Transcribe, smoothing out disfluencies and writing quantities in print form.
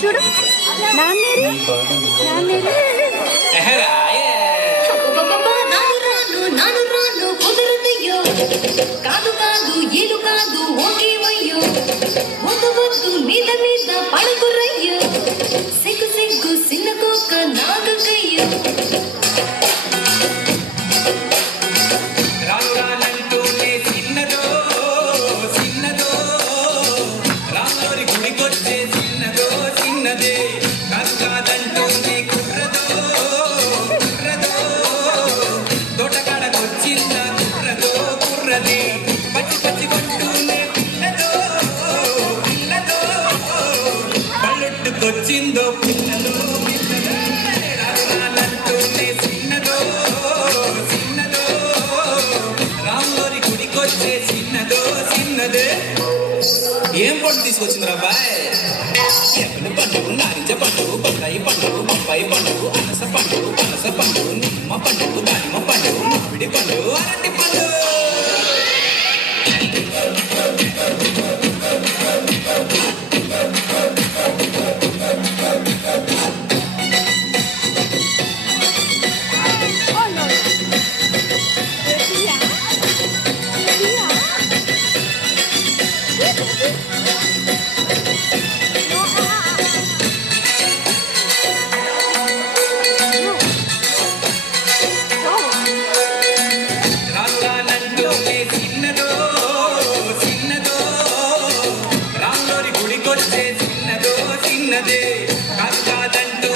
చూడు నాన్నేరి నాను కుదరదయ్యో కాదు కాదు ఏలు కాదు ఓకేవయ్యో వద్దు వద్దు మీద మీద పడకురయ్యో సిగ్గు సిగ్గు సిన్నకోక నాగకయ్యో వచ్చిందో పిల్లలు రాలంటూనే చిన్నదో చిన్నదో రాములోని గుడికొచ్చే చిన్నదో చిన్నదే ఏం పండు తీసుకొచ్చింది రాబాయ్ ఎప్పటి పండు నారింజ పండు బొండాయి పండు బొప్పాయి పండు అనస పండు పనస పండు నిమ్మ పండు దానిమ్మ పండు మామిడి పండు అరటి పండు చిన్నదే కాదంటూ